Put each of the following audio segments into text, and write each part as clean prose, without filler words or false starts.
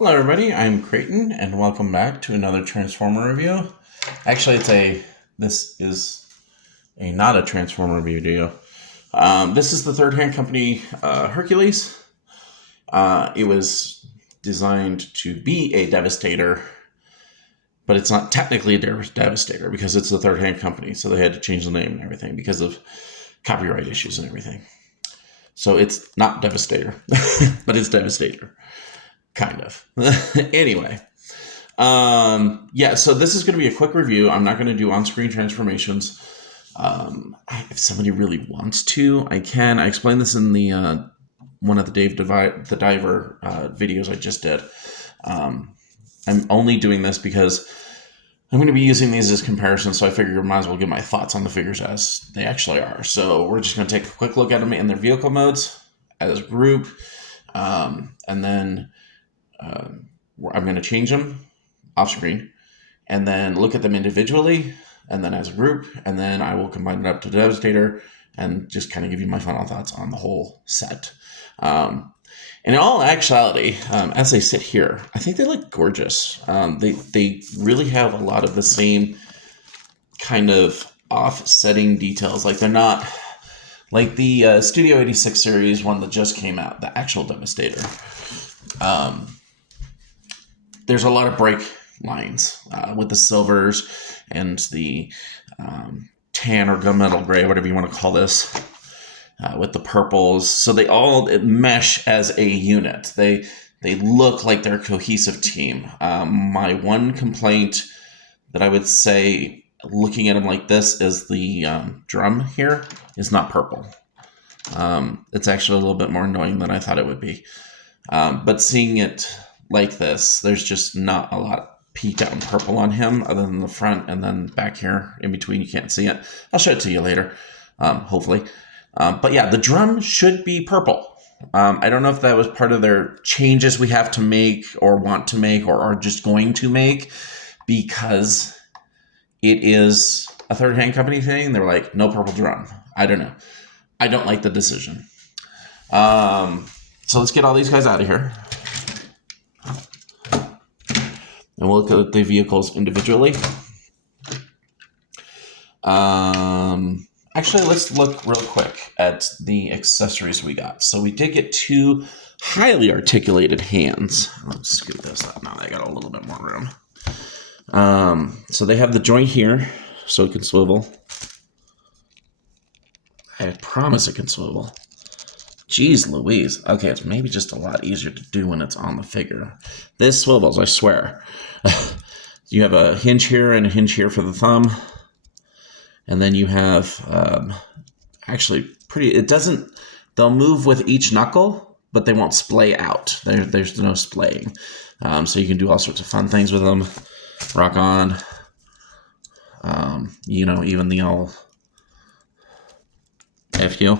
Hello everybody, I'm Creighton and welcome back to another Transformer review. Actually, this is a not a Transformer video. This is the third hand company Hercules. It was designed to be a Devastator, but it's not technically a Devastator because it's the third hand company, so they had to change the name and everything because of copyright issues and everything. So it's not Devastator, but it's Devastator. Kind of. Anyway. Yeah, so this is going to be a quick review. I'm not going to do on-screen transformations. If somebody really wants to, I can. I explained this in the one of the the Diver videos I just did. I'm only doing this because I'm going to be using these as comparisons, so I figured I might as well give my thoughts on the figures as they actually are. So we're just going to take a quick look at them in their vehicle modes as a group, and then I'm going to change them off screen and then look at them individually and then as a group, and then I will combine it up to Devastator and just kind of give you my final thoughts on the whole set. And in all actuality, as they sit here, I think they look gorgeous. They really have a lot of the same kind of offsetting details. Like they're not like the Studio 86 series one that just came out, the actual Devastator. There's a lot of break lines with the silvers and the tan or gunmetal gray, whatever you want to call this, with the purples. So they all mesh as a unit. They look like they're a cohesive team. My one complaint that I would say, looking at them like this, is the drum here is not purple. It's actually a little bit more annoying than I thought it would be. But seeing it like this, there's just not a lot peeked out in purple on him other than the front, and then back here in between you can't see it. I'll show it to you later, hopefully. But yeah, the drum should be purple. I don't know if that was part of their changes we have to make or want to make or are just going to make, because it is a third hand company thing. They're like, no purple drum. I don't know. I don't like the decision. So let's get all these guys out of here. And we'll look at the vehicles individually. Actually, let's look real quick at the accessories we got. So we did get two highly articulated hands. Let's scoot this up now. I got a little bit more room. So they have the joint here, so it can swivel. I promise it can swivel. Jeez Louise. Okay, it's maybe just a lot easier to do when it's on the figure. This swivels, I swear. You have a hinge here and a hinge here for the thumb. And then you have, actually, they'll move with each knuckle, but they won't splay out. There's no splaying. So you can do all sorts of fun things with them. Rock on. Even the old... F you.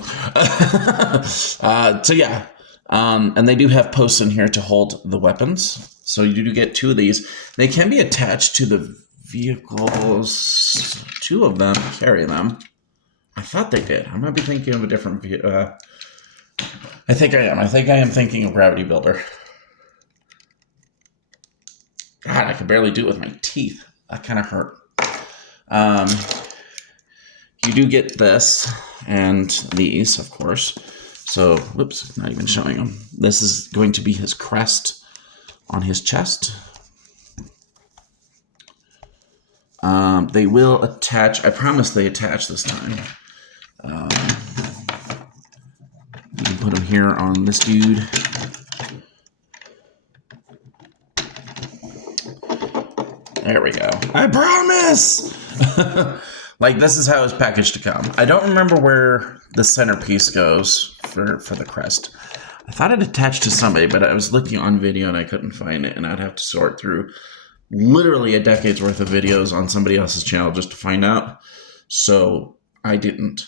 So yeah. And they do have posts in here to hold the weapons. So you do get two of these. They can be attached to the vehicles. Two of them carry them. I thought they did. I might be thinking of a different I think I am. I think I am thinking of Gravity Builder. God, I can barely do it with my teeth. That kind of hurt. You do get this and these, of course. So, whoops, not even showing him. This is going to be his crest on his chest. They will attach. I promise they attach this time. You can put them here on this dude. There we go. I promise! Like, this is how it's packaged to come. I don't remember where the centerpiece goes for the crest. I thought it attached to somebody, but I was looking on video and I couldn't find it, and I'd have to sort through literally a decade's worth of videos on somebody else's channel just to find out. So I didn't.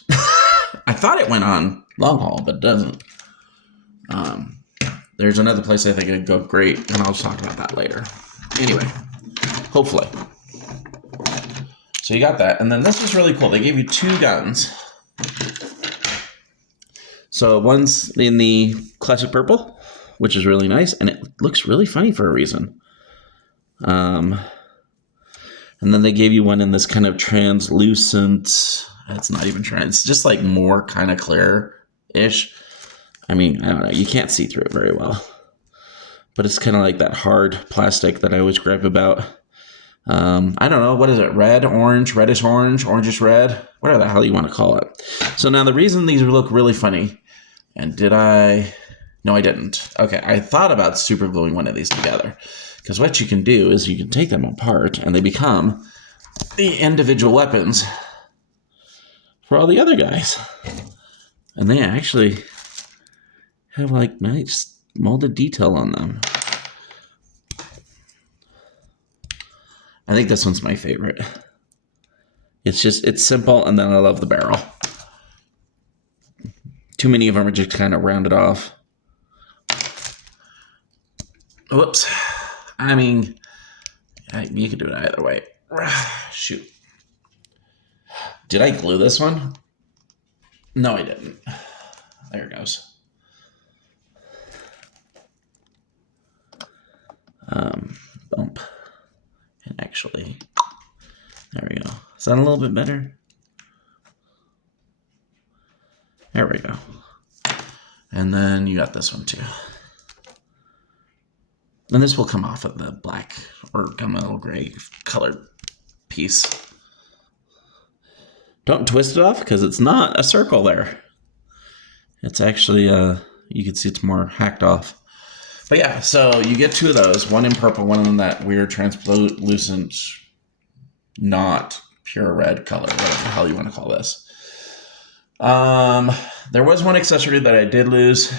I thought it went on long haul, but it doesn't. There's another place I think it'd go great, and I'll talk about that later. Anyway, hopefully. So you got that. And then this was really cool. They gave you two guns. So one's in the classic purple, which is really nice, and it looks really funny for a reason. And then they gave you one in this kind of translucent, it's not even trans, it's just like more kind of clear-ish. I mean, I don't know, you can't see through it very well. But it's kind of like that hard plastic that I always gripe about. I don't know, what is it? Red, orange, reddish orange, orangish red, whatever the hell you want to call it. So now the reason these look really funny, and did I? No, I didn't. Okay, I thought about super gluing one of these together. Because what you can do is you can take them apart and they become the individual weapons for all the other guys. And they actually have like nice molded detail on them. I think this one's my favorite. It's simple, and then I love the barrel. Too many of them are just kind of rounded off. Whoops. I mean, you could do it either way. Shoot. Did I glue this one? No, I didn't. There it goes. Bump. And actually, there we go. Is that a little bit better? There we go. And then you got this one too. And this will come off of the black or gunmetal gray colored piece. Don't twist it off because it's not a circle there. It's actually, you can see it's more hacked off. But yeah, so you get two of those, one in purple, one in that weird translucent, not pure red color, whatever the hell you want to call this. There was one accessory that I did lose.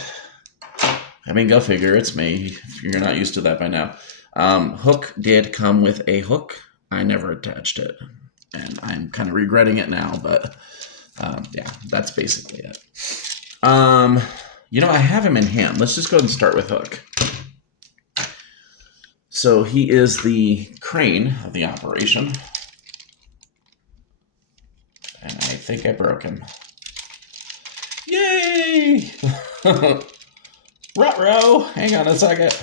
I mean, go figure, it's me, if you're not used to that by now. Hook did come with a hook. I never attached it, and I'm kind of regretting it now, but yeah, that's basically it. You know, I have him in hand. Let's just go ahead and start with Hook. So he is the crane of the operation. And I think I broke him. Yay! Ruh-roh! Hang on a second.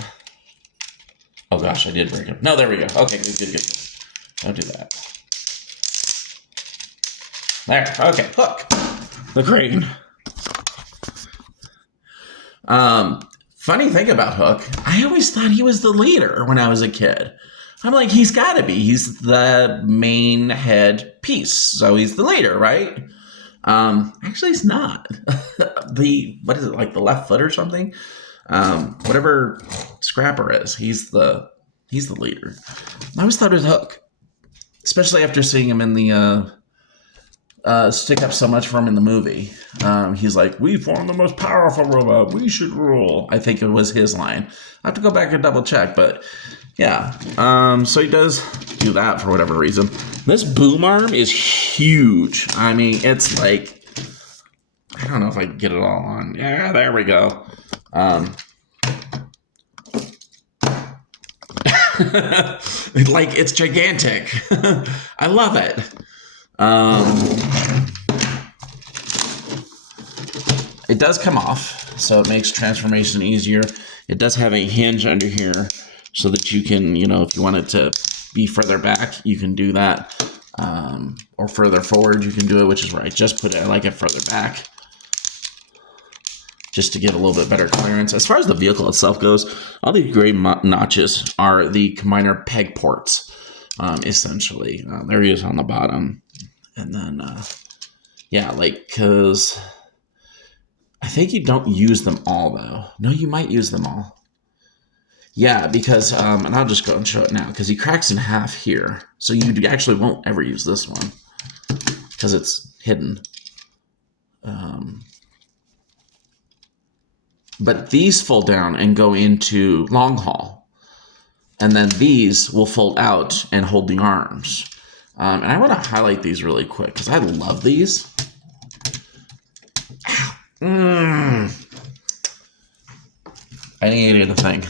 Oh gosh, I did break him. No, there we go. Okay, good. Don't do that. There, okay, Hook. The crane. Funny thing about Hook, I always thought he was the leader when I was a kid. I'm like, he's got to be. He's the main head piece, so he's the leader, right? Actually, he's not. What is it, like the left foot or something? Whatever Scrapper is, he's the leader. I always thought it was Hook, especially after seeing him in the stick up so much for him in the movie. He's like, we form the most powerful robot. We should rule. I think it was his line. I have to go back and double check, but yeah. So he does do that for whatever reason. This boom arm is huge. I mean, it's like, I don't know if I can get it all on. Yeah, there we go. Like, it's gigantic. I love it. It does come off, so it makes transformation easier. It does have a hinge under here so that you can, you know, if you want it to be further back, you can do that. Or further forward, you can do it, which is where I just put it. I like it further back, just to get a little bit better clearance. As far as the vehicle itself goes, all the gray notches are the combiner peg ports, essentially. There he is on the bottom. And then, yeah, like, because I think you don't use them all, though. No, you might use them all. Yeah, because, and I'll just go and show it now, because he cracks in half here. So you actually won't ever use this one, because it's hidden. But these fold down and go into long haul. And then these will fold out and hold the arms. And I want to highlight these really quick because I love these. I needed the thing.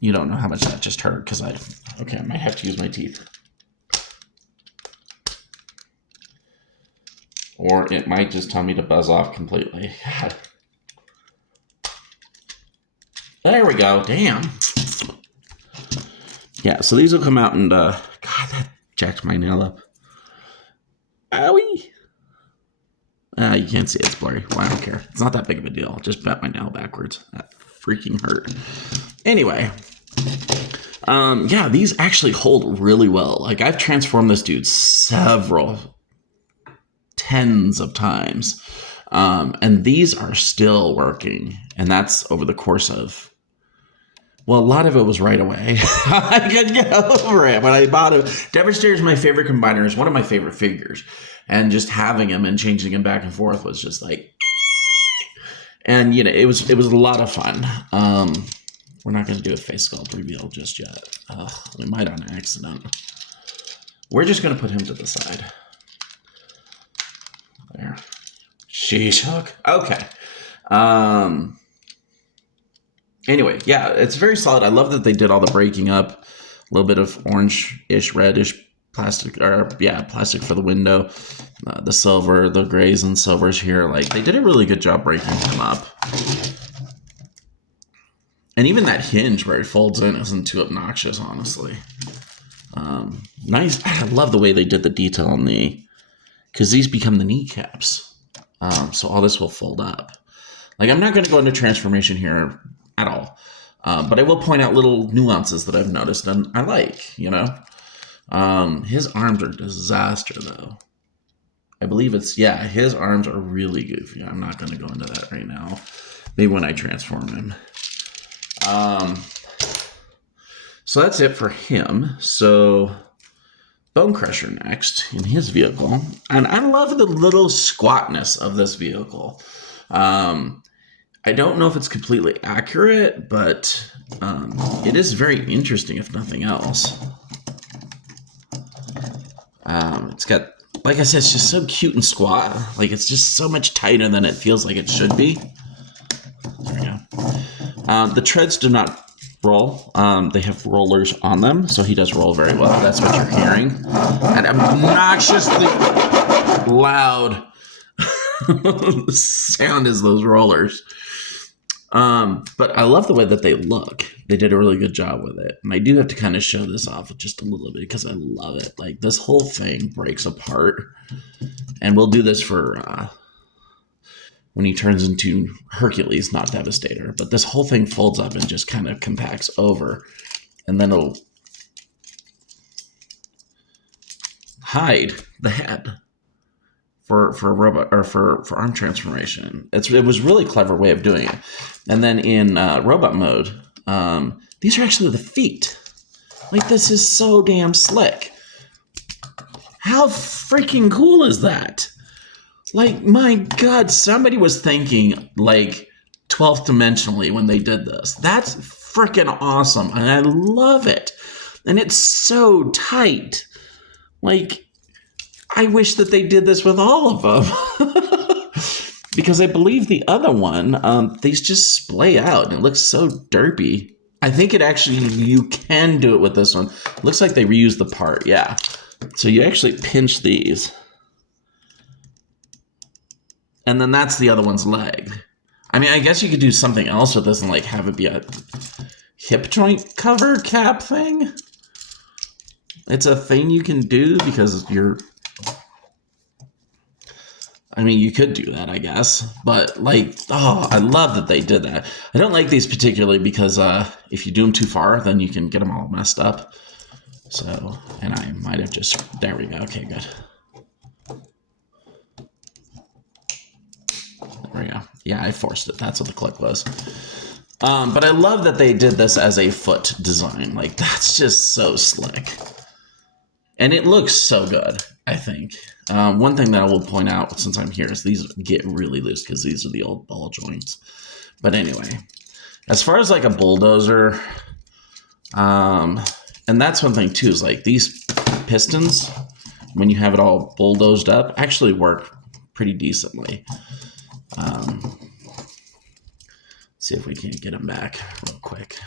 You don't know how much that just hurt because I might have to use my teeth. or it might just tell me to buzz off completely. God. There we go. Damn. Yeah, so these will come out and, God, that jacked my nail up. Owie. You can't see it, it's blurry. Well, I don't care. It's not that big of a deal. I'll just bent my nail backwards. That freaking hurt. Anyway. Yeah, these actually hold really well. Like, I've transformed this dude several tens of times. And these are still working. And that's over the course of, well, a lot of it was right away. I couldn't get over it when I bought it. Devastator is my favorite combiner. It's one of my favorite figures. And just having him and changing him back and forth was just like, and you know, it was a lot of fun. We're not going to do a face sculpt reveal just yet. We might on accident. We're just going to put him to the side. There. Sheesh hook. Okay. Anyway, yeah, it's very solid. I love that they did all the breaking up. A little bit of orange-ish, reddish plastic, or yeah, plastic for the window. The silver, the grays and silvers here. Like, they did a really good job breaking them up. And even that hinge where it folds in isn't too obnoxious, honestly. Nice. I love the way they did the detail on because these become the kneecaps. So all this will fold up. Like, I'm not going to go into transformation here at all. But I will point out little nuances that I've noticed and I like, you know. His arms are a disaster, though. I believe his arms are really goofy. I'm not going to go into that right now. Maybe when I transform him. So that's it for him. So Bone Crusher next in his vehicle. And I love the little squatness of this vehicle. I don't know if it's completely accurate, but it is very interesting, if nothing else. It's got, like I said, it's just so cute and squat. Like, it's just so much tighter than it feels like it should be. There we go. The treads do not roll. They have rollers on them, so he does roll very well. That's what you're hearing. And obnoxiously loud sound is those rollers. But I love the way that they look. They did a really good job with it. And I do have to kind of show this off just a little bit because I love it. Like, this whole thing breaks apart. And we'll do this for when he turns into Hercules, not Devastator. But this whole thing folds up and just kind of compacts over. And then it'll hide the head for robot or for arm transformation. It was a really clever way of doing it. And then in robot mode, these are actually the feet. Like, this is so damn slick. How freaking cool is that? Like, my God, somebody was thinking like 12th dimensionally when they did this. That's freaking awesome. And I love it. And it's so tight. Like, I wish that they did this with all of them. Because I believe the other one, these just splay out and it looks so derpy. I think it actually, you can do it with this one. Looks like they reused the part, yeah. So you actually pinch these. And then that's the other one's leg. I mean, I guess you could do something else with this and like have it be a hip joint cover cap thing. It's a thing you can do because I mean, you could do that, I guess. But, like, oh, I love that they did that. I don't like these particularly because if you do them too far, then you can get them all messed up. So, and I might have just, there we go. Okay, good. There we go. Yeah, I forced it. That's what the click was. But I love that they did this as a foot design. Like, that's just so slick. And it looks so good, I think. One thing that I will point out since I'm here is these get really loose because these are the old ball joints. But anyway, as far as like a bulldozer, and that's one thing too, is like these pistons, when you have it all bulldozed up, actually work pretty decently. See if we can get them back real quick.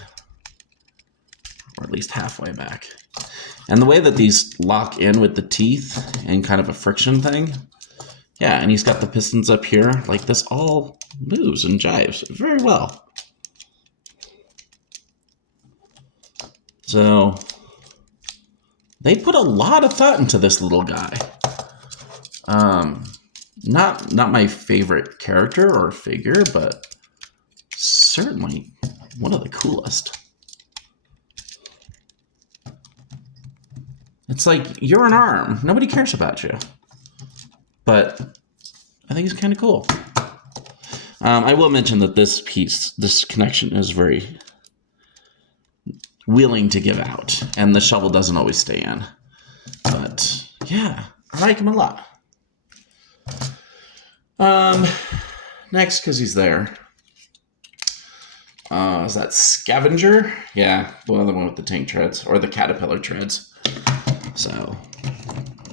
Or at least halfway back. And the way that these lock in with the teeth and kind of a friction thing, Yeah, and he's got the pistons up here. Like, this all moves and jives very well. So, they put a lot of thought into this little guy. Not my favorite character or figure, but certainly one of the coolest. It's like, you're an arm. Nobody cares about you. But I think it's kind of cool. I will mention that this connection is very willing to give out. And the shovel doesn't always stay in. But, yeah, I like him a lot. Next, because he's there. Is that Scavenger? Yeah, the other one with the tank treads, or the caterpillar treads. So,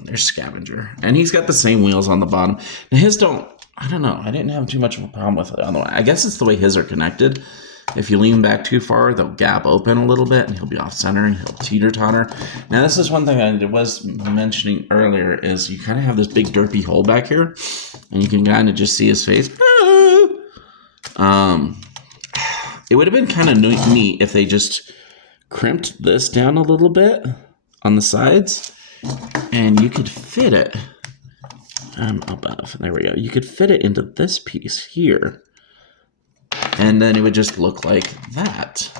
there's Scavenger. And he's got the same wheels on the bottom. Now his don't, I don't know, I didn't have too much of a problem with the other one. I guess it's the way his are connected. If you lean back too far, they'll gap open a little bit, and he'll be off-center, and he'll teeter-totter. Now, this is one thing I was mentioning earlier, is you kind of have this big derpy hole back here, and you can kind of just see his face. It would have been kind of neat if they just crimped this down a little bit on the sides, and you could fit it above. There we go. You could fit it into this piece here. And then it would just look like that.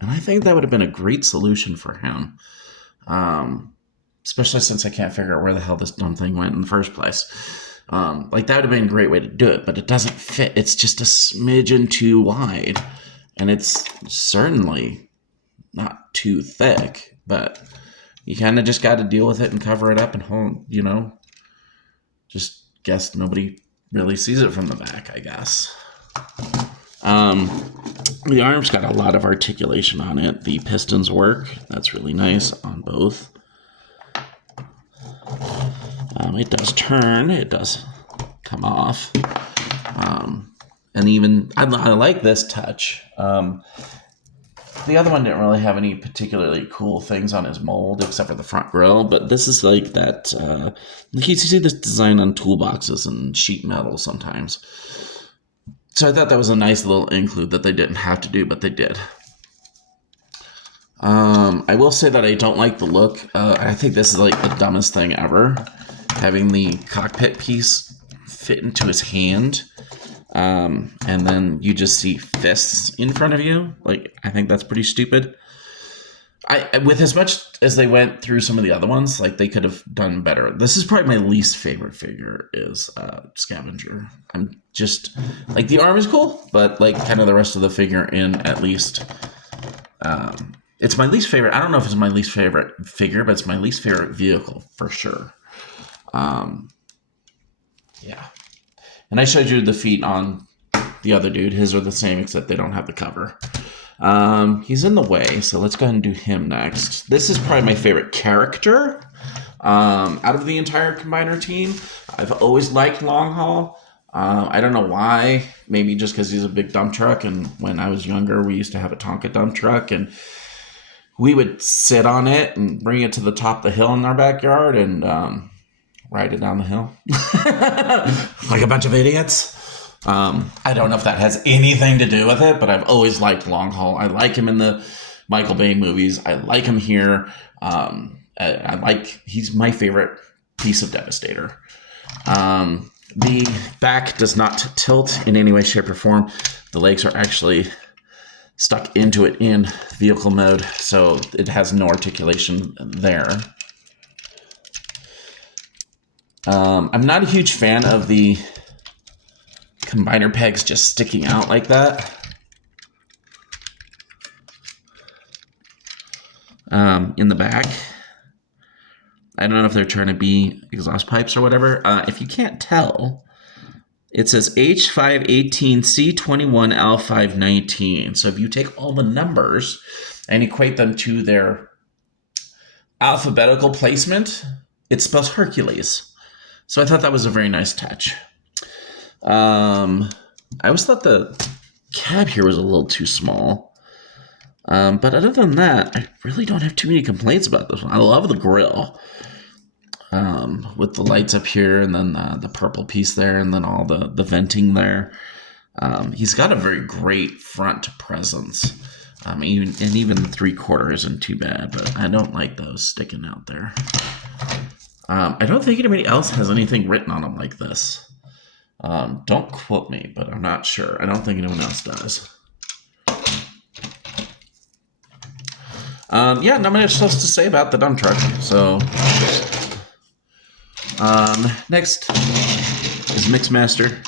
And I think that would have been a great solution for him. Especially since I can't figure out where the hell this dumb thing went in the first place. Like, that would have been a great way to do it, but it doesn't fit. It's just a smidgen too wide. And it's certainly not too thick, but you kind of just got to deal with it and cover it up and hold, just guess nobody really sees it from the back, I guess. The arm's got a lot of articulation on it. The pistons work. That's really nice on both. It does turn. It does come off. And even, I like this touch. The other one didn't really have any particularly cool things on his mold except for the front grille, but this is like that, you see this design on toolboxes and sheet metal sometimes. So I thought that was a nice little include that they didn't have to do, but they did. I will say that I don't like the look. I think this is like the dumbest thing ever. Having the cockpit piece fit into his hand. And then you just see fists in front of you. Like, I think that's pretty stupid. With as much as they went through some of the other ones, like, they could have done better. This is probably my least favorite figure is Scavenger. I'm just, like, the arm is cool, but, like, kind of the rest of the figure in at least, it's my least favorite. I don't know if it's my least favorite figure, but it's my least favorite vehicle for sure. Yeah. And I showed you the feet on the other dude. His are the same, except they don't have the cover. He's in the way, so let's go ahead and do him next. This is probably my favorite character out of the entire Combiner team. I've always liked Long Haul. I don't know why. Maybe just because he's a big dump truck, and when I was younger, we used to have a Tonka dump truck, and we would sit on it and bring it to the top of the hill in our backyard and ride it down the hill like a bunch of idiots. I don't know if that has anything to do with it, but I've always liked Long Haul. I like him in the Michael Bay movies. I like him here. He's my favorite piece of Devastator. The back does not tilt in any way, shape, or form. The legs are actually stuck into it in vehicle mode, so it has no articulation there. I'm not a huge fan of the combiner pegs just sticking out like that. In the back. I don't know if they're trying to be exhaust pipes or whatever. If you can't tell, it says H518C21L519. So if you take all the numbers and equate them to their alphabetical placement, it spells Hercules. So I thought that was a very nice touch. I always thought the cab here was a little too small. But other than that, I really don't have too many complaints about this one. I love the grill. with the lights up here and then the purple piece there and then all the venting there. He's got a very great front presence. Even the 3/4 isn't too bad, but I don't like those sticking out there. I don't think anybody else has anything written on them like this. Don't quote me, but I'm not sure. I don't think anyone else does. Yeah, not much else to say about the dump truck. So, next is Mixmaster.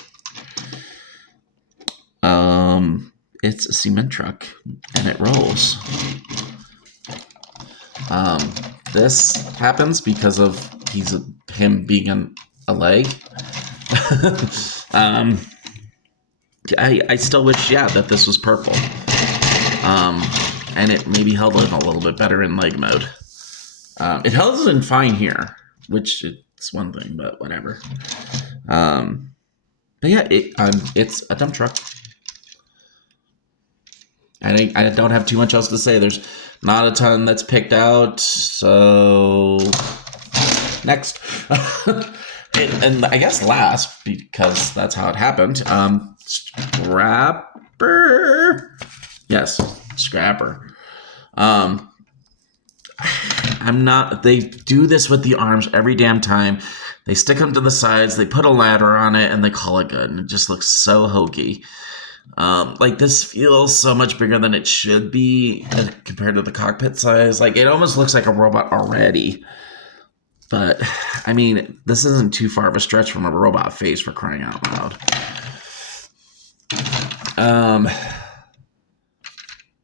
It's a cement truck, and it rolls. This happens because of him being a leg. I still wish, that this was purple. And it maybe held in a little bit better in leg mode. It held in fine here, which it's one thing, but whatever. But yeah, it's a dump truck. I don't have too much else to say. There's not a ton that's picked out, so next. and I guess last, because that's how it happened. Scrapper. Yes, Scrapper. They do this with the arms every damn time. They stick them to the sides, they put a ladder on it, and they call it good. And it just looks so hokey. This feels so much bigger than it should be compared to the cockpit size. It almost looks like a robot already. But, I mean, this isn't too far of a stretch from a robot face, for crying out loud.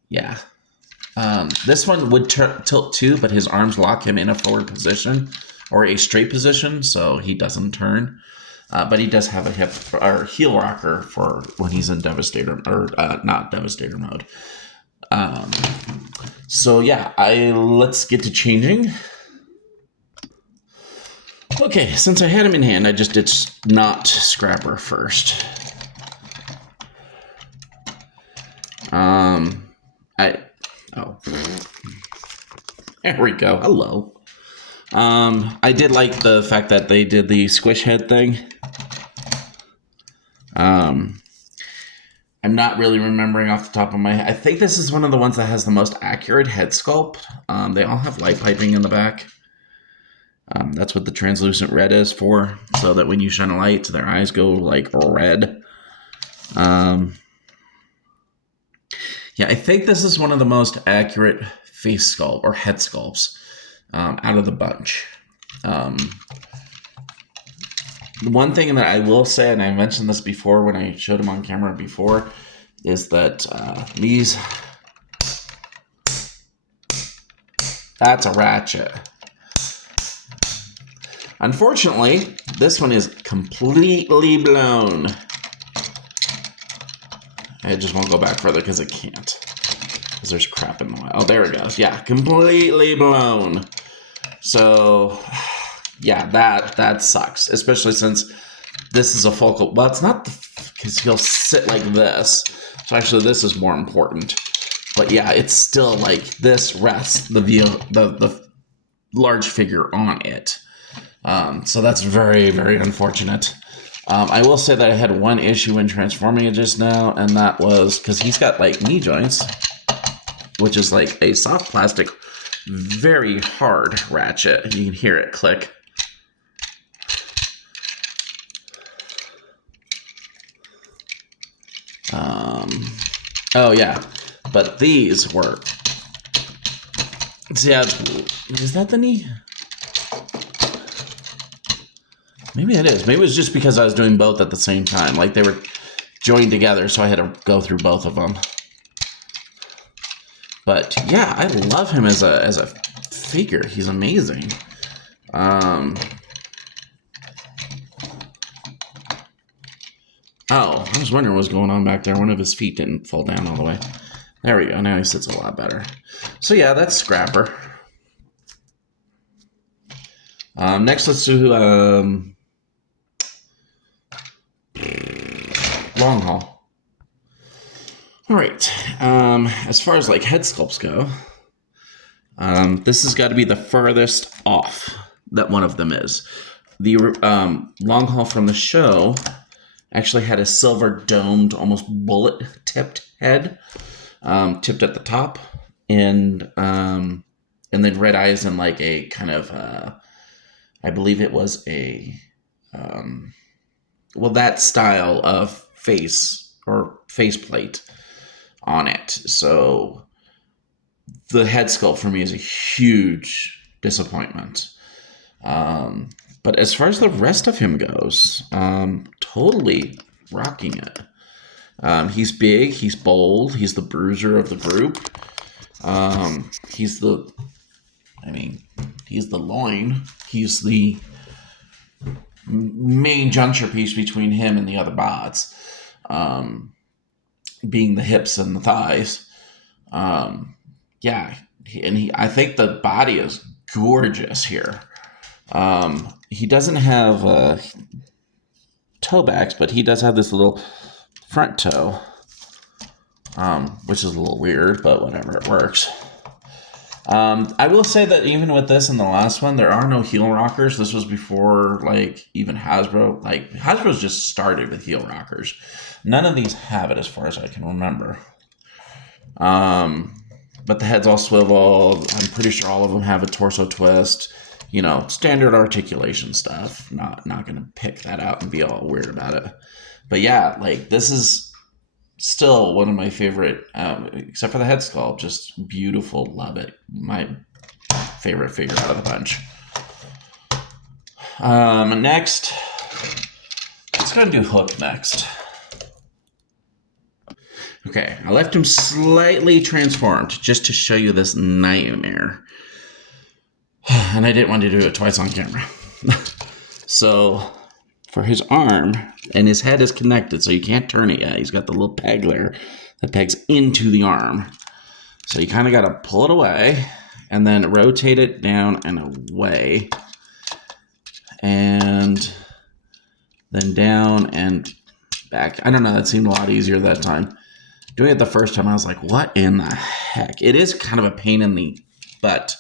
Yeah. This one would tilt too, but his arms lock him in a forward position or a straight position, so he doesn't turn. But he does have a hip or heel rocker for when he's in Devastator or not Devastator mode. So yeah, let's get to changing. Okay, since I had him in hand, I just did not Scrapper first. There we go. Hello. I did like the fact that they did the squish head thing. I'm not really remembering off the top of my head. I think this is one of the ones that has the most accurate head sculpt. They all have light piping in the back. That's what the translucent red is for, so that when you shine a light, their eyes go like red. Yeah, I think this is one of the most accurate face sculpt or head sculpts out of the bunch. The one thing that I will say, and I mentioned this before when I showed him on camera before, is that that's a ratchet. Unfortunately, this one is completely blown. I just won't go back further because it can't. Because there's crap in the way. Oh, there it goes. Yeah, completely blown. So, yeah, that sucks. Especially since this is a focal. Well, it's not because he'll sit like this. So actually, this is more important. But yeah, it's still like this rests the large figure on it. So that's very, very unfortunate. I will say that I had one issue when transforming it just now, and that was because he's got like knee joints, which is like a soft plastic, very hard ratchet. You can hear it click. Oh yeah, but these were. See, is that the knee? Maybe it is. Maybe it was just because I was doing both at the same time. Like they were joined together, so I had to go through both of them. But yeah, I love him as a figure. He's amazing. Oh, I was wondering what was going on back there. One of his feet didn't fall down all the way. There we go. Now he sits a lot better. So yeah, that's Scrapper. Next, let's do long haul. All right. As far as like head sculpts go, this has got to be the furthest off that one of them is. The long haul from the show actually had a silver domed, almost bullet tipped head, tipped at the top, and then red eyes and like a kind of I believe it was a that style of face or faceplate on it. So the head sculpt for me is a huge disappointment. But as far as the rest of him goes, totally rocking it. He's big, he's bold, he's the bruiser of the group. He's the loin. He's the main juncture piece between him and the other bots, being the hips and the thighs. I think the body is gorgeous here. He doesn't have toe backs, but he does have this little front toe, which is a little weird, but whatever, it works. I will say that even with this and the last one, there are no heel rockers. This was before, like, even Hasbro. Like, Hasbro's just started with heel rockers. None of these have it as far as I can remember. But the head's all swiveled. I'm pretty sure all of them have a torso twist. You know, standard articulation stuff. Not going to pick that out and be all weird about it. But yeah, like, this is still one of my favorite, except for the head sculpt, just beautiful. Love it. My favorite figure out of the bunch. Next, let's go and do Hook next. Okay, I left him slightly transformed just to show you this nightmare. And I didn't want to do it twice on camera. So, for his arm, and his head is connected, so you can't turn it yet. He's got the little peg there that pegs into the arm. So you kind of got to pull it away, and then rotate it down and away. And then down and back. I don't know, that seemed a lot easier that time. Doing it the first time, I was like, what in the heck? It is kind of a pain in the butt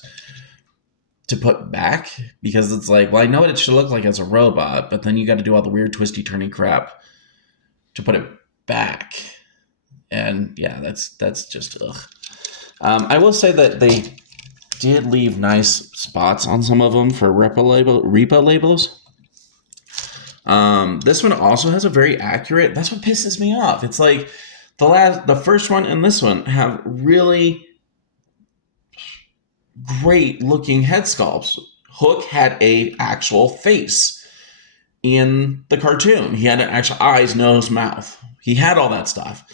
to put back, because it's like, well, I know what it should look like as a robot, but then you got to do all the weird twisty turny crap to put it back. And yeah, that's just ugh. I will say that they did leave nice spots on some of them for repo labels. This one also has a very accurate, that's what pisses me off. It's like the first one and this one have really great looking head sculpts. Hook had a actual face in the cartoon. He had an actual eyes, nose, mouth. He had all that stuff.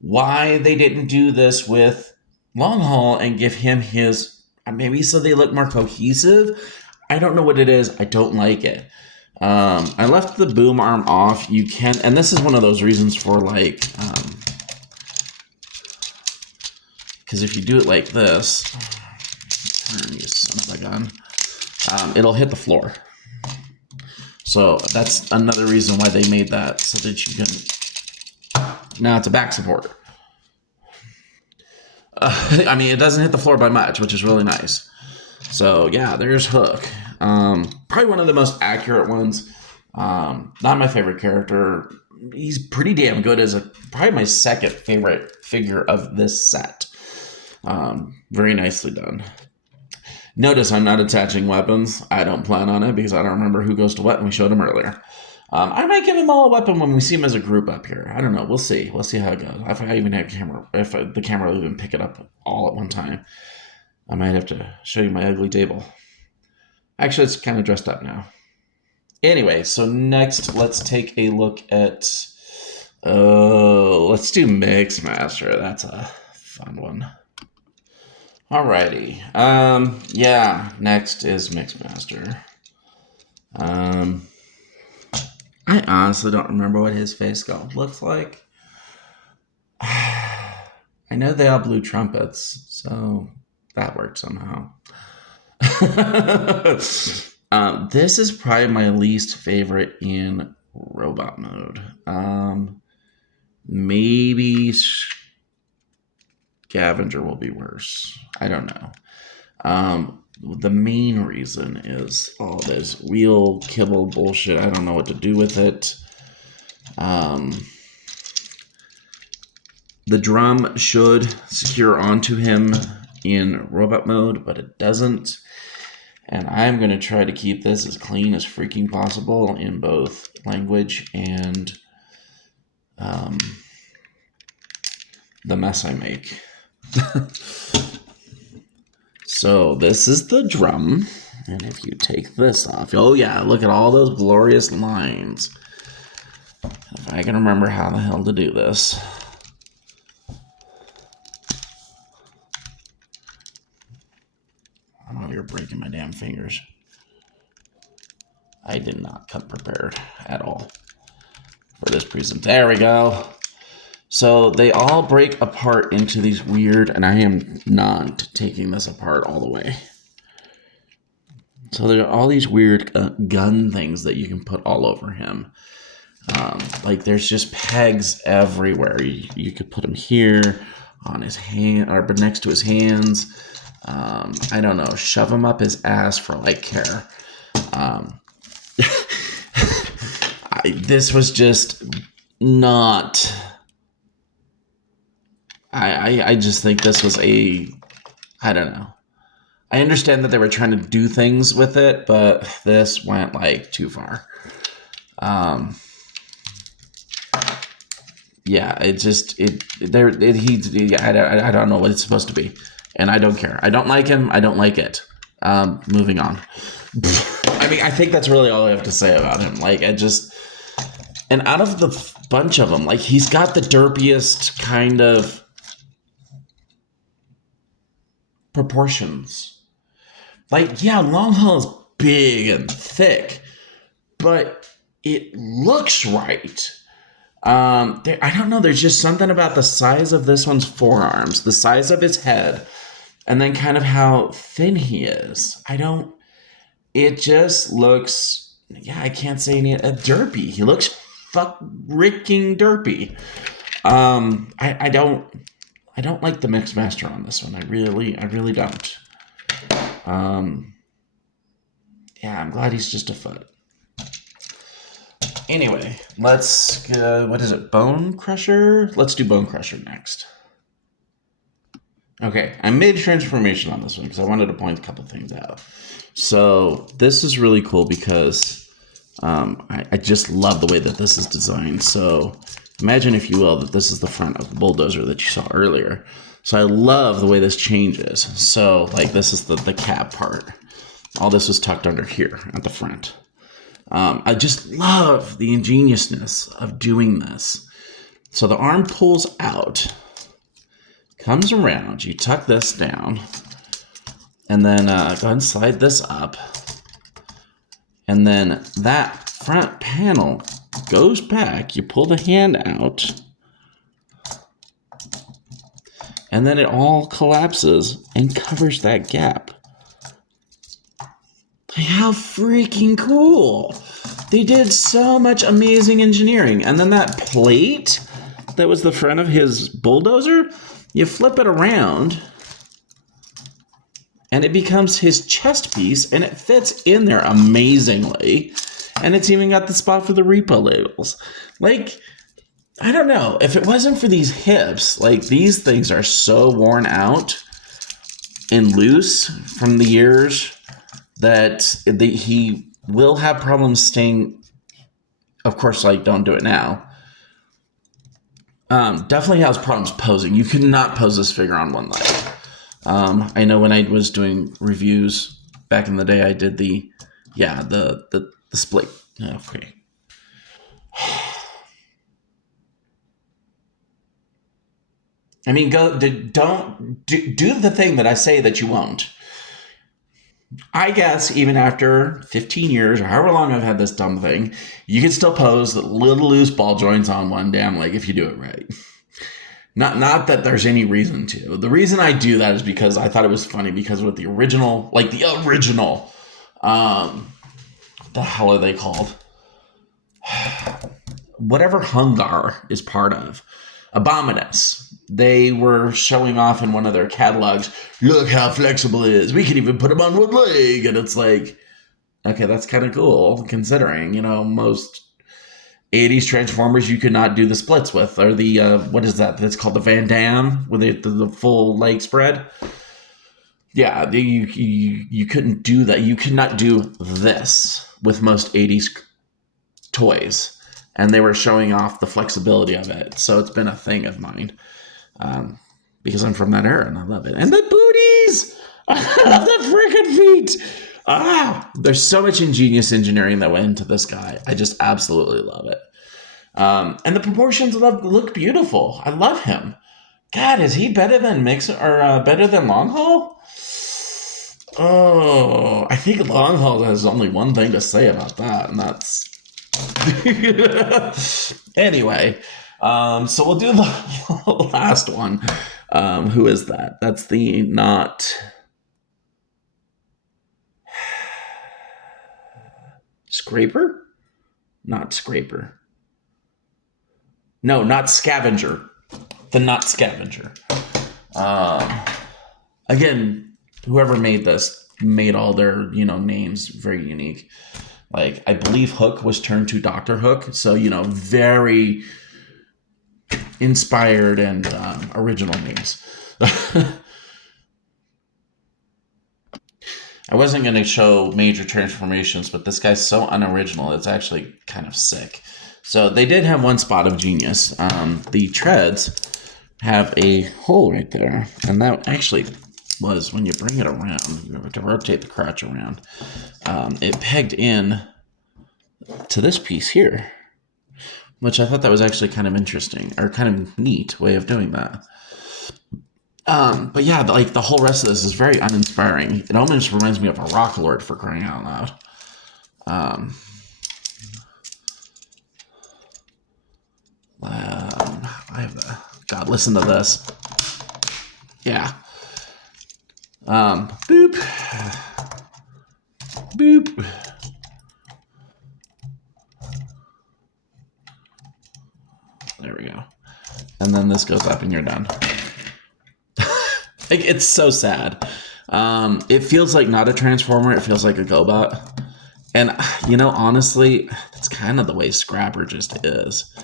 Why they didn't do this with Long Haul and give him his, maybe so they look more cohesive. I don't know what it is. I don't like it. I left the boom arm off. You can, and this is one of those reasons for like, because if you do it like this, you son of a gun, it'll hit the floor. So that's another reason why they made that, so that you can, now it's a back support. I mean, it doesn't hit the floor by much, which is really nice. So yeah, there's Hook. Probably one of the most accurate ones. Not my favorite character. He's pretty damn good as probably my second favorite figure of this set. Very nicely done. Notice I'm not attaching weapons. I don't plan on it because I don't remember who goes to what, and we showed him earlier. I might give them all a weapon when we see them as a group up here. I don't know. We'll see. We'll see how it goes. If I even have camera, if the camera will even pick it up all at one time, I might have to show you my ugly table. Actually, it's kind of dressed up now. Anyway, so next, let's take a look at... let's do Mixmaster. That's a fun one. Alrighty. Yeah, next is Mixmaster. I honestly don't remember what his face sculpt looks like. I know they all blew trumpets, so that worked somehow. This is probably my least favorite in robot mode. Maybe Scavenger will be worse. I don't know. The main reason is all this wheel kibble bullshit. I don't know what to do with it. The drum should secure onto him in robot mode, but it doesn't. And I'm going to try to keep this as clean as freaking possible in both language and the mess I make. So this is the drum. And if you take this off, oh yeah, look at all those glorious lines. If I can remember how the hell to do this. I'm over here breaking my damn fingers. I did not come prepared at all for this presentation. There we go. So they all break apart into these weird, and I am not taking this apart all the way. So there are all these weird gun things that you can put all over him. Like there's just pegs everywhere. You could put them here on his hand or next to his hands. I don't know. Shove him up his ass for like care. This was just not. I just think this was I don't know. I understand that they were trying to do things with it, but this went like too far. Yeah, I don't know what it's supposed to be, and I don't care. I don't like him. I don't like it. Moving on. I mean, I think that's really all I have to say about him. Like, and out of the bunch of them, like he's got the derpiest kind of proportions. Like, yeah, long haul is big and thick, but it looks right. I don't know. There's just something about the size of this one's forearms, the size of his head, and then kind of how thin he is. It just looks, yeah, I can't say a derpy. He looks freaking derpy. I don't like the mix master on this one. I really don't. Yeah, I'm glad he's just a foot. Anyway, let's what is it? Bone Crusher? Let's do Bone Crusher next. Okay, I made a transformation on this one because I wanted to point a couple things out. So this is really cool because I just love the way that this is designed. So imagine, if you will, that this is the front of the bulldozer that you saw earlier. So I love the way this changes. So like this is the cab part. All this was tucked under here at the front. I just love the ingeniousness of doing this. So the arm pulls out, comes around, you tuck this down, and then go ahead and slide this up. And then that front panel goes back, you pull the hand out, and then it all collapses and covers that gap. Like, how freaking cool. They did so much amazing engineering. And then that plate that was the front of his bulldozer, you flip it around and it becomes his chest piece, and it fits in there amazingly. And it's even got the spot for the repo labels. Like, I don't know. If it wasn't for these hips, like, these things are so worn out and loose from the years that he will have problems staying. Of course, like, don't do it now. Definitely has problems posing. You could not pose this figure on one leg. I know when I was doing reviews back in the day, I did the split. Okay. I mean, don't do the thing that I say that you won't. I guess even after 15 years or however long I've had this dumb thing, you can still pose the little loose ball joints on one damn leg if you do it right. Not that there's any reason to. The reason I do that is because I thought it was funny, because with the original, what the hell are they called? Whatever Hungar is part of. Abominus. they were showing off in one of their catalogs, look how flexible it is. We can even put them on one leg. And it's like, okay, that's kind of cool considering, most 80s Transformers you could not do the splits with, or the, what is that? That's called the Van Damme with the full leg spread. Yeah, you couldn't do that. You could not do this with most 80s toys. And they were showing off the flexibility of it. So it's been a thing of mine. Because I'm from that era and I love it. And the booties! I love the freaking feet! There's so much ingenious engineering that went into this guy. I just absolutely love it. And the proportions look beautiful. I love him. God, is he better than better than Long Haul? Oh, I think Long Haul has only one thing to say about that, and that's anyway. So we'll do the last one. Who is that? That's the not Scraper? Not Scraper. No, not Scavenger. The not Scavenger. Again, whoever made this made all their, names very unique. Like, I believe Hook was turned to Dr. Hook. So, very inspired and original names. I wasn't going to show major transformations, but this guy's so unoriginal, it's actually kind of sick. So they did have one spot of genius. The treads have a hole right there. And that actually was, when you bring it around, you have to rotate the crotch around. It pegged in to this piece here, which I thought that was actually kind of interesting, or kind of neat way of doing that. But yeah, the whole rest of this is very uninspiring. It almost reminds me of a Rock Lord, for crying out loud. I have the... God, listen to this. Yeah. Boop. Boop. There we go. And then this goes up and you're done. It's so sad. It feels like not a Transformer. It feels like a GoBot. And, honestly, that's kind of the way Scrapper just is.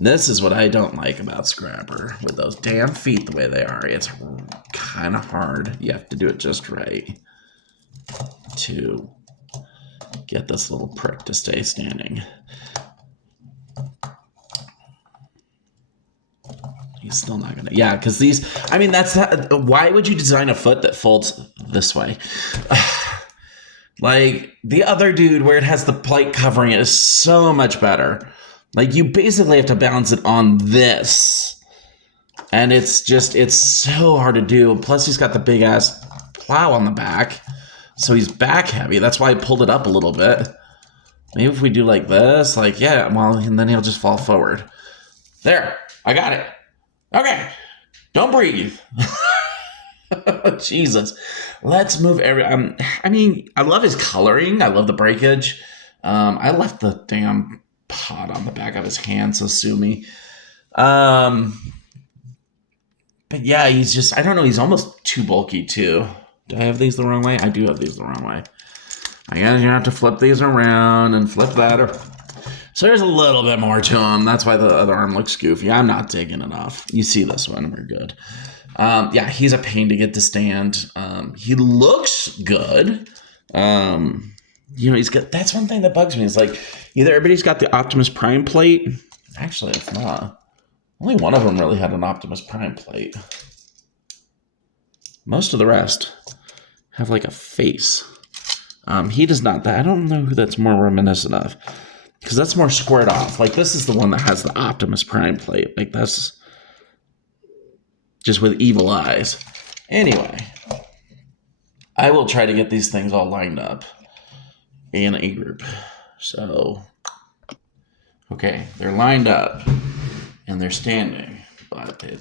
This is what I don't like about Scrapper. With those damn feet the way they are, it's kind of hard. You have to do it just right to get this little prick to stay standing. He's still not gonna. Yeah, because these. I mean, why would you design a foot that folds this way? Like, the other dude where it has the plate covering it is so much better. Like, you basically have to balance it on this. And it's so hard to do. Plus, he's got the big ass plow on the back. So he's back heavy. That's why I pulled it up a little bit. Maybe if we do like this, and then he'll just fall forward. There, I got it. Okay, don't breathe. Jesus. Let's move I love his coloring. I love the breakage. I left the damn pot on the back of his hand, so sue me. But yeah, he's just, I don't know, he's almost too bulky too. Do I have these the wrong way? I do have these the wrong way. I guess you have to flip these around and flip that. So there's a little bit more to him. That's why the other arm looks goofy. I'm not digging enough. You see this one, we're good. Yeah, he's a pain to get to stand. He looks good. He's got, that's one thing that bugs me. Is like, either everybody's got the Optimus Prime plate. Actually, it's not. Only one of them really had an Optimus Prime plate. Most of the rest have like a face. He does not. I don't know who that's more reminiscent of. Because that's more squared off. Like, this is the one that has the Optimus Prime plate. Like, that's just with evil eyes. Anyway, I will try to get these things all lined up in a group. So, okay, they're lined up and they're standing, but I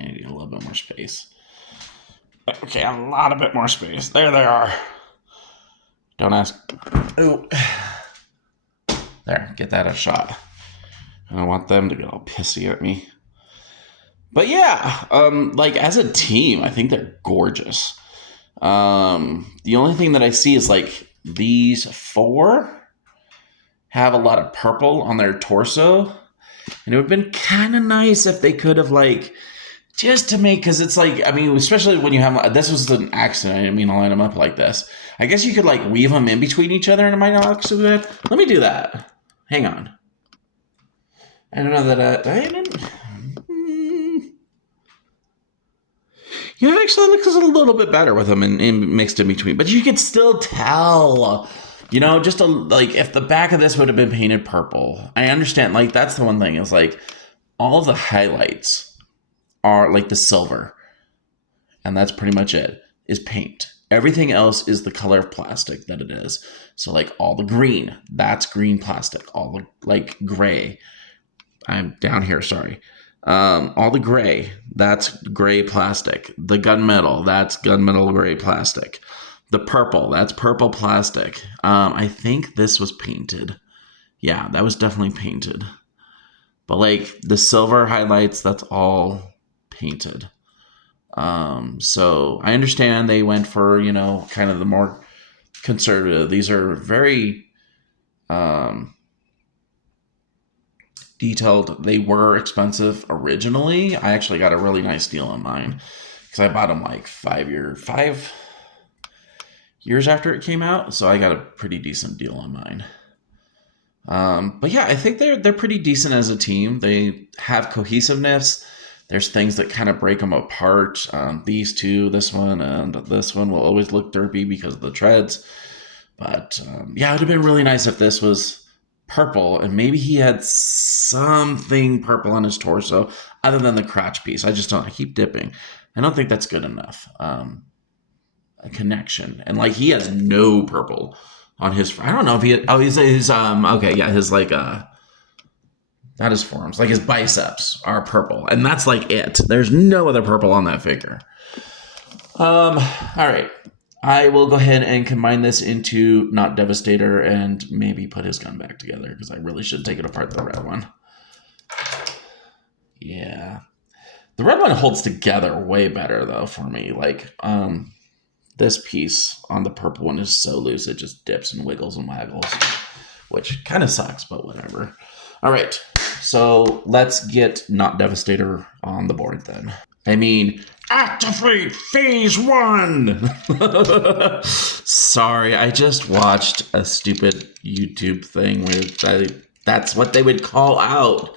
need a little bit more space. Okay, a lot of bit more space. There they are. Don't ask. Ooh. There, get that a shot. I don't want them to get all pissy at me. But yeah, like as a team, I think they're gorgeous. The only thing that I see is like these four have a lot of purple on their torso, and it would have been kind of nice if they could have like just to make, because it's like, I mean, especially when you have, this was an accident, I didn't mean to line them up like this. I guess you could like weave them in between each other and it might not look so good. Let me do that. Hang on. I don't know that I didn't. Yeah, it actually looks a little bit better with them in mixed in between, but you could still tell. You know, just like if the back of this would have been painted purple. I understand. Like that's the one thing is like all of the highlights are like the silver, and that's pretty much it. Is paint. Everything else is the color of plastic that it is. So like all the green, that's green plastic. All the like gray. I'm down here. Sorry. All the gray, that's gray plastic. The gunmetal, that's gunmetal gray plastic. The purple, that's purple plastic. I think this was painted. Yeah, that was definitely painted. But like the silver highlights, that's all painted. So I understand they went for, you know, kind of the more conservative. These are very detailed. They were expensive originally. I actually got a really nice deal on mine because I bought them like 5 years after it came out, so I got a pretty decent deal on mine. But yeah, I think they're pretty decent as a team. They have cohesiveness. There's things that kind of break them apart. These two, this one, and this one will always look derpy because of the treads. But yeah, it would have been really nice if this was purple and maybe he had something purple on his torso other than the crotch piece. I just don't. I keep dipping. I don't think that's good enough. A connection, and like he has no purple on his. I don't know if he. He's okay. Yeah, his like not his forearms, like his biceps are purple, and that's like it. There's no other purple on that figure. All right. I will go ahead and combine this into not Devastator and maybe put his gun back together because I really should take it apart, the red one. Yeah. The red one holds together way better though for me. Like, this piece on the purple one is so loose it just dips and wiggles and waggles, which kind of sucks, but whatever. All right. So let's get not Devastator on the board then. I mean, activate phase 1! Sorry, I just watched a stupid YouTube thing where that's what they would call out.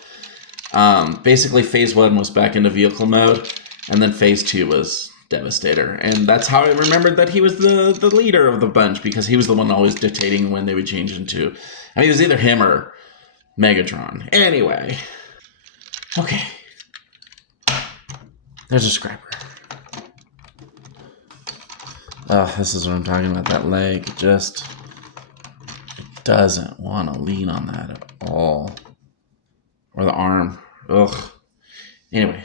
Basically, phase 1 was back into vehicle mode, and then phase 2 was Devastator. And that's how I remembered that he was the leader of the bunch, because he was the one always dictating when they would change into... I mean, it was either him or Megatron. Anyway. Okay. There's a scrapper. Oh, this is what I'm talking about. That leg just it doesn't want to lean on that at all. Or the arm. Ugh. Anyway.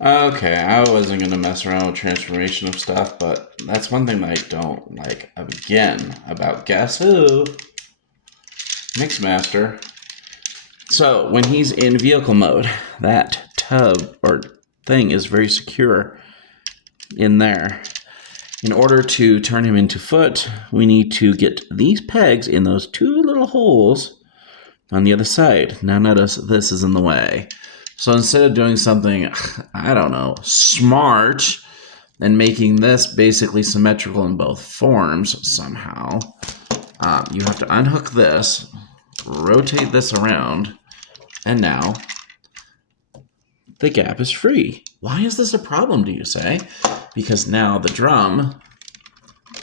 Okay, I wasn't going to mess around with transformation of stuff, but that's one thing that I don't like, again, about guess who? Mixmaster. So, when he's in vehicle mode, that tub or thing is very secure in there. In order to turn him into foot, we need to get these pegs in those two little holes on the other side. Now notice this is in the way. So instead of doing something, I don't know, smart, and making this basically symmetrical in both forms somehow, you have to unhook this, rotate this around, and now the gap is free. Why is this a problem, do you say? Because now the drum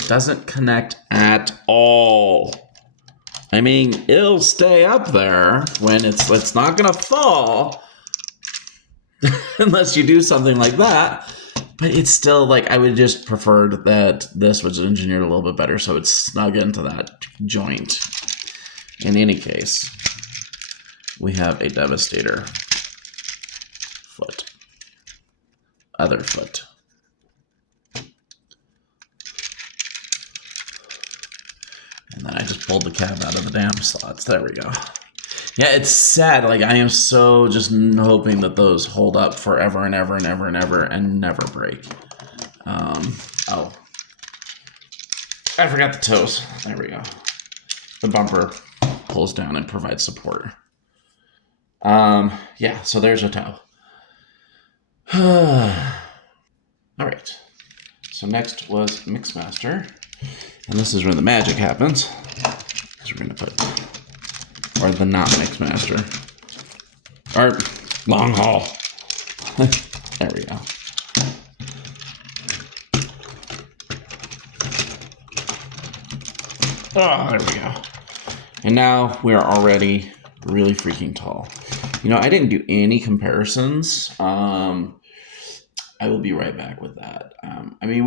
doesn't connect at all. I mean, it'll stay up there when it's not gonna fall unless you do something like that. But it's still like, I would just prefer that this was engineered a little bit better so it's snug into that joint. In any case, we have a Devastator foot. Other foot. And then I just pulled the cab out of the damn slots. There we go. Yeah, it's sad. Like, I am so just hoping that those hold up forever and ever and ever and ever and never break. Oh. I forgot the toes. There we go. The bumper pulls down and provides support. Yeah, so there's a toe. All right. So next was Mixmaster. And this is where the magic happens. Because we're going to put, or the not Mixmaster. Or long haul. There we go. Oh, there we go. And now we are already really freaking tall. You know, I didn't do any comparisons. I will be right back with that. I mean,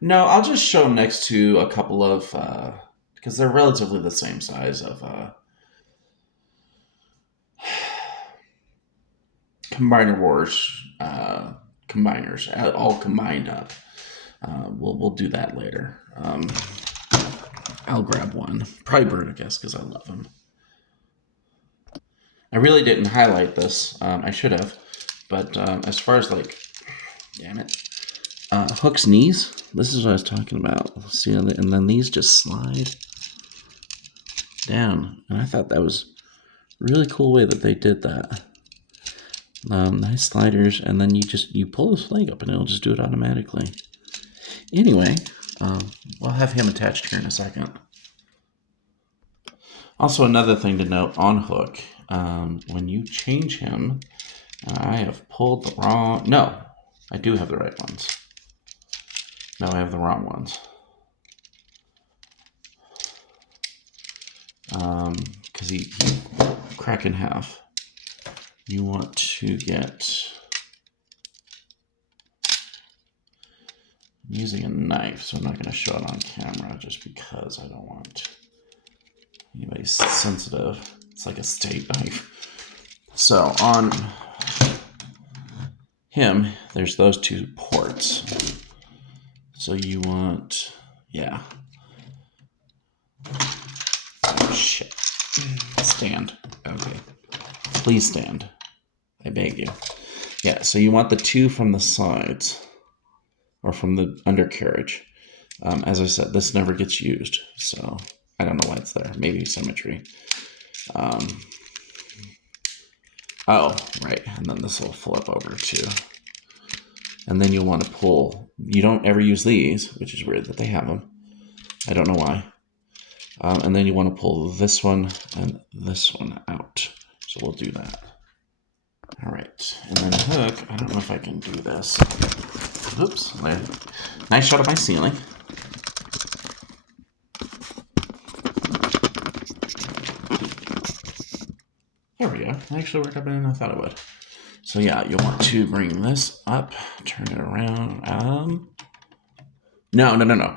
no, I'll just show them next to a couple of, because they're relatively the same size of Combiner Wars combiners, all combined up. We'll do that later. I'll grab one. Probably Bird, I guess, because I love him. I really didn't highlight this. I should have. But as far as like, damn it. Hook's knees. This is what I was talking about. See, and then these just slide down. And I thought that was a really cool way that they did that. Nice sliders, and then you pull this leg up and it'll just do it automatically. Anyway, we'll have him attached here in a second. Also, another thing to note on Hook, when you change him, I have pulled the wrong... No, I do have the right ones. No, I have the wrong ones. Because he crack in half. You want to get... I'm using a knife, so I'm not going to show it on camera just because I don't want anybody sensitive. It's like a steak knife. So on him, there's those two ports. So you want, yeah. Oh, shit. Stand. Okay. Please stand. I beg you. Yeah, so you want the two from the sides. Or from the undercarriage. As I said, this never gets used, so I don't know why it's there. Maybe symmetry. Oh, right, and then this will flip over too. And then you'll want to pull. You don't ever use these, which is weird that they have them. I don't know why. And then you want to pull this one and this one out. So we'll do that. All right, and then Hook, I don't know if I can do this. Oops, there. Nice shot of my ceiling. There we go. It actually worked out better than I thought it would. So yeah, you'll want to bring this up, turn it around. No.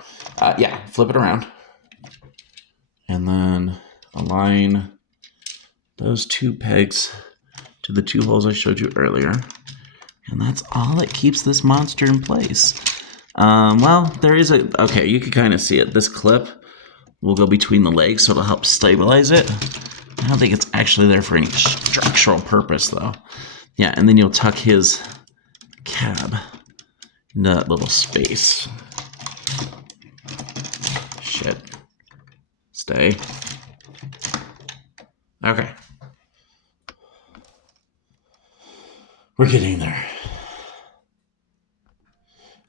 Yeah, flip it around. And then align those two pegs to the two holes I showed you earlier. And that's all that keeps this monster in place. Well, there is okay, you can kind of see it. This clip will go between the legs, so it'll help stabilize it. I don't think it's actually there for any structural purpose, though. Yeah, and then you'll tuck his cab into that little space. Shit. Stay. Okay. We're getting there.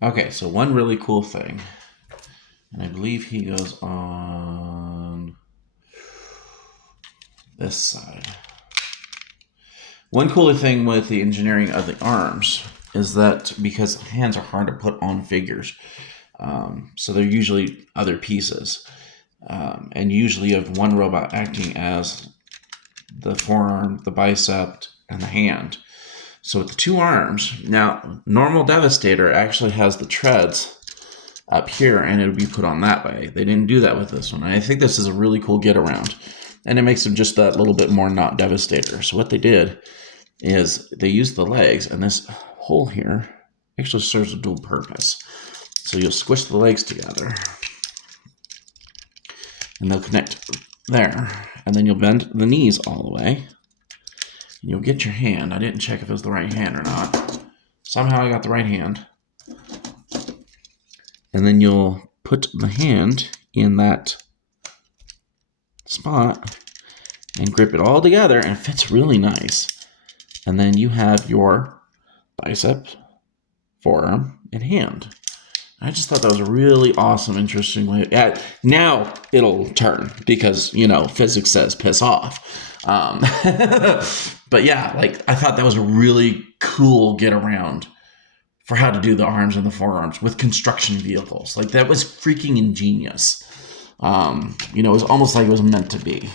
Okay, so one really cool thing, and I believe he goes on this side. One cool thing with the engineering of the arms is that because hands are hard to put on figures, so they're usually other pieces, and usually you have one robot acting as the forearm, the bicep, and the hand. So with the two arms, now normal Devastator actually has the treads up here and it'll be put on that way. They didn't do that with this one. And I think this is a really cool get around. And it makes them just that little bit more not Devastator. So what they did is they used the legs, and this hole here actually serves a dual purpose. So you'll squish the legs together and they'll connect There. And then you'll bend the knees all the way. And you'll get your hand. I didn't check if it was the right hand or not. Somehow I got the right hand. And then you'll put the hand in that spot and grip it all together, and it fits really nice. And then you have your bicep, forearm, and hand. I just thought that was a really awesome, interesting way. Now it'll turn because, physics says piss off. But yeah, I thought that was a really cool get around for how to do the arms and the forearms with construction vehicles. That was freaking ingenious. It was almost like it was meant to be.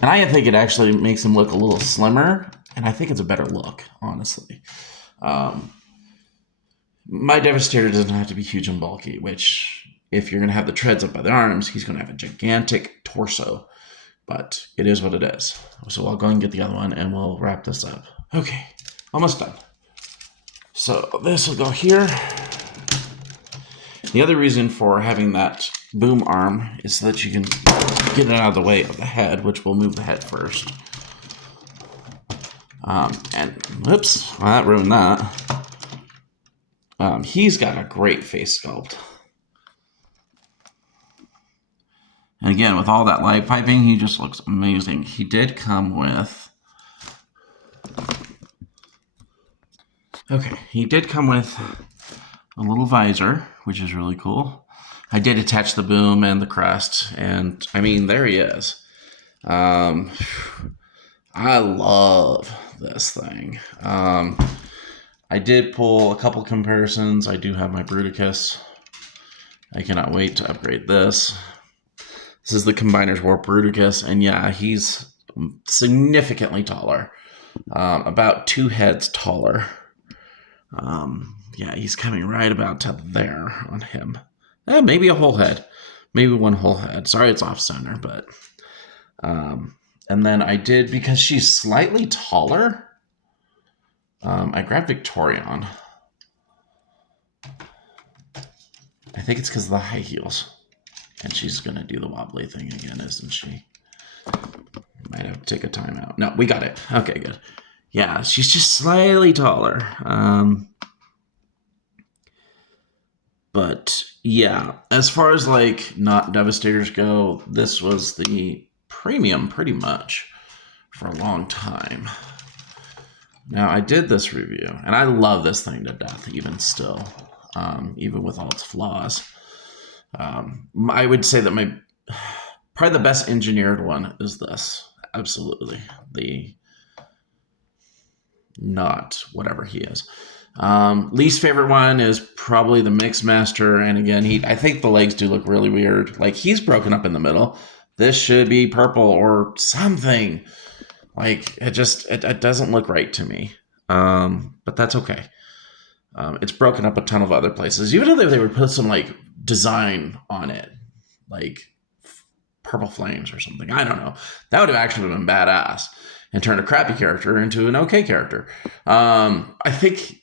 And I think it actually makes him look a little slimmer, and I think it's a better look, honestly. My Devastator doesn't have to be huge and bulky, which, if you're going to have the treads up by the arms, he's going to have a gigantic torso. But it is what it is. So I'll go and get the other one, and we'll wrap this up. Okay, almost done. So this will go here. The other reason for having that boom arm is so that you can get it out of the way of the head, which will move the head first. And whoops, well, that ruined that. He's got a great face sculpt. And again, with all that light piping, he just looks amazing. He did come with... Okay, he did come with a little visor, which is really cool. I did attach the boom and the crest, and there he is. I love this thing. I did pull a couple comparisons. I do have my Bruticus. I cannot wait to upgrade this. This is the Combiner's Warp Bruticus, and yeah, he's significantly taller. About 2 heads taller. Yeah, he's coming right about to there on him. Maybe a whole head. Maybe 1 whole head. Sorry it's off center, but... and then I did, because she's slightly taller, I grabbed Victorion. I think it's because of the high heels. And she's going to do the wobbly thing again, isn't she? Might have to take a timeout. No, we got it. Okay, good. Yeah, she's just slightly taller. But yeah, as far as not Devastators go, this was the premium pretty much for a long time. Now, I did this review, and I love this thing to death, even still, even with all its flaws. I would say that probably the best engineered one is this. Absolutely. The not whatever he is. Least favorite one is probably the Mixmaster, and again, I think the legs do look really weird. He's broken up in the middle. This should be purple or something. It doesn't look right to me. But that's okay. It's broken up a ton of other places. Even if they would put some design on it, purple flames or something, I don't know, that would have actually been badass and turned a crappy character into an okay character. I think